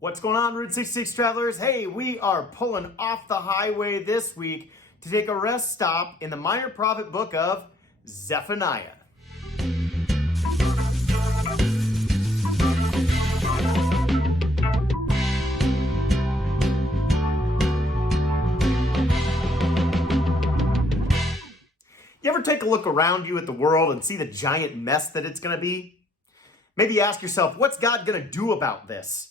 What's going on, Route 66 travelers? Hey, we are pulling off the highway this week to take a rest stop in the minor prophet book of Zephaniah. You ever take a look around you at the world and see the giant mess that it's going to be? Maybe ask yourself, what's God going to do about this?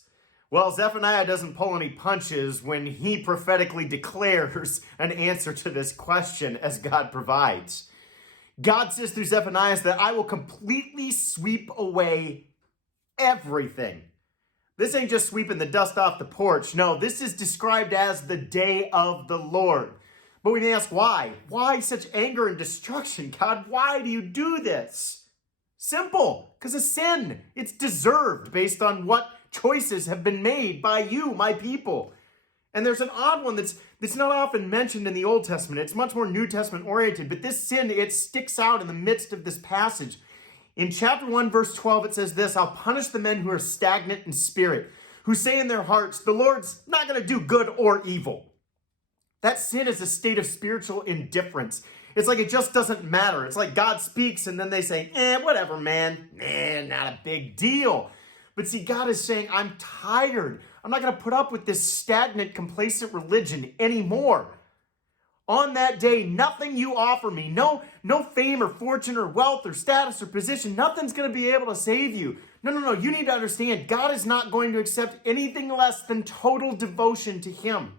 Well, Zephaniah doesn't pull any punches when he prophetically declares an answer to this question as God provides. God says through Zephaniah that I will completely sweep away everything. This ain't just sweeping the dust off the porch. No, this is described as the day of the Lord. But we may ask why? Why such anger and destruction? God, why do you do this? Simple, because of sin. It's deserved based on what choices have been made by you, my people. And there's an odd one that's not often mentioned in the Old Testament. It's much more New Testament oriented, but this sin, it sticks out in the midst of this passage. In chapter 1, verse 12, it says this, I'll punish the men who are stagnant in spirit, who say in their hearts, the Lord's not going to do good or evil. That sin is a state of spiritual indifference. It's like it just doesn't matter. It's like God speaks and then they say, whatever, man. Not a big deal. But see, God is saying, I'm tired. I'm not going to put up with this stagnant, complacent religion anymore. On that day, nothing you offer me, no fame or fortune or wealth or status or position, nothing's going to be able to save you. No. You need to understand, God is not going to accept anything less than total devotion to Him.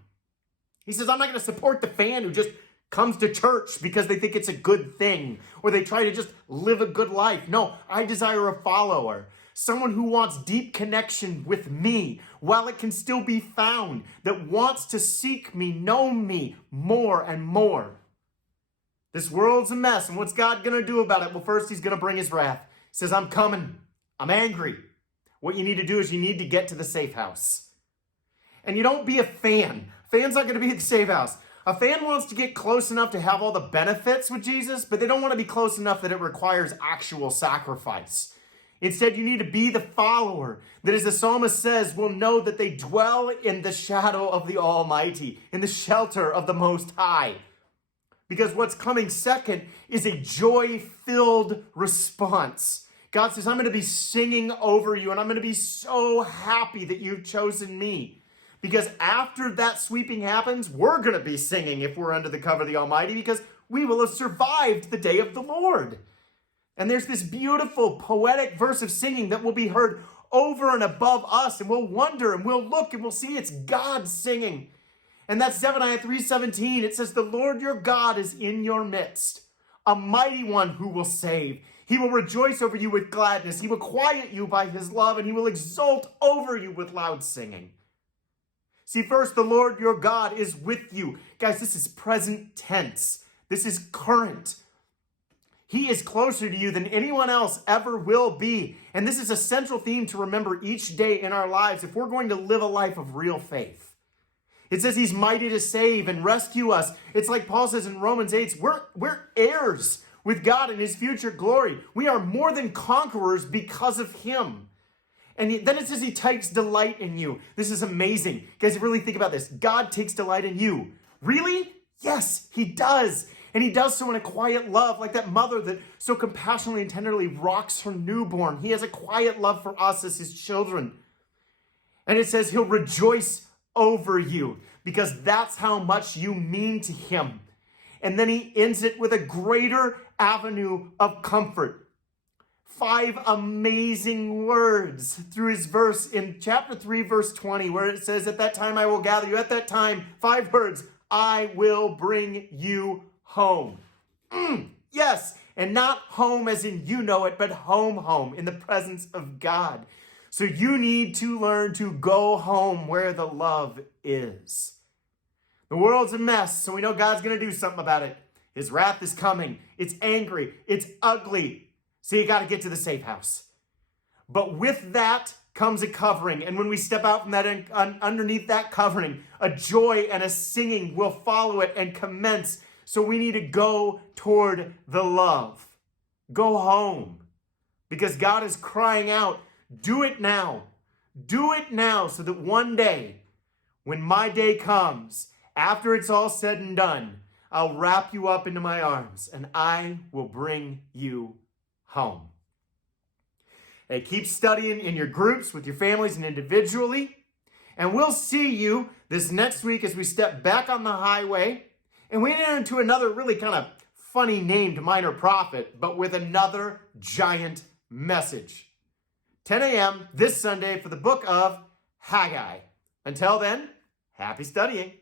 He says, I'm not going to support the fan who just comes to church because they think it's a good thing or they try to just live a good life. No, I desire a follower. Someone who wants deep connection with me while it can still be found, that wants to seek me, know me more and more. This world's a mess, and what's God going to do about it? Well, first, He's going to bring His wrath. He says, I'm coming. I'm angry. What you need to do is you need to get to the safe house. And you don't be a fan. Fans aren't going to be at the safe house. A fan wants to get close enough to have all the benefits with Jesus, but they don't want to be close enough that it requires actual sacrifice. Instead, you need to be the follower that, as the psalmist says, will know that they dwell in the shadow of the Almighty, in the shelter of the Most High. Because what's coming second is a joy-filled response. God says, I'm going to be singing over you, and I'm going to be so happy that you've chosen me. Because after that sweeping happens, we're going to be singing if we're under the cover of the Almighty, because we will have survived the day of the Lord. And there's this beautiful poetic verse of singing that will be heard over and above us, and we'll wonder and we'll look and we'll see it's God singing. And that's Zephaniah 3:17. It says, the Lord your God is in your midst, a mighty one who will save. He will rejoice over you with gladness. He will quiet you by His love, and He will exult over you with loud singing. See, first, the Lord your God is with you. Guys, this is present tense. This is current. He is closer to you than anyone else ever will be. And this is a central theme to remember each day in our lives if we're going to live a life of real faith. It says He's mighty to save and rescue us. It's like Paul says in Romans 8, we're heirs with God in His future glory. We are more than conquerors because of Him. And then it says He takes delight in you. This is amazing. Guys, really think about this. God takes delight in you. Really? Yes, He does. And He does so in a quiet love, like that mother that so compassionately and tenderly rocks her newborn. He has a quiet love for us as His children. And it says He'll rejoice over you because that's how much you mean to Him. And then He ends it with a greater avenue of comfort. 5 amazing words through His verse in chapter 3, verse 20, where it says, at that time I will gather you. At that time, 5 words, I will bring you home. Yes, and not home as in you know it, but home in the presence of God. So you need to learn to go home where the love is. The world's a mess, so we know God's going to do something about it. His wrath is coming. It's angry. It's ugly. So you got to get to the safe house. But with that comes a covering. And when we step out from that, underneath that covering, a joy and a singing will follow it and commence. So we need to go toward the love. Go home. Because God is crying out, do it now. Do it now so that one day, when my day comes, after it's all said and done, I'll wrap you up into my arms and I will bring you home. Hey, keep studying in your groups with your families and individually. And we'll see you this next week as we step back on the highway and we enter into another really kind of funny named minor prophet, but with another giant message. 10 a.m. this Sunday for the book of Haggai. Until then, happy studying.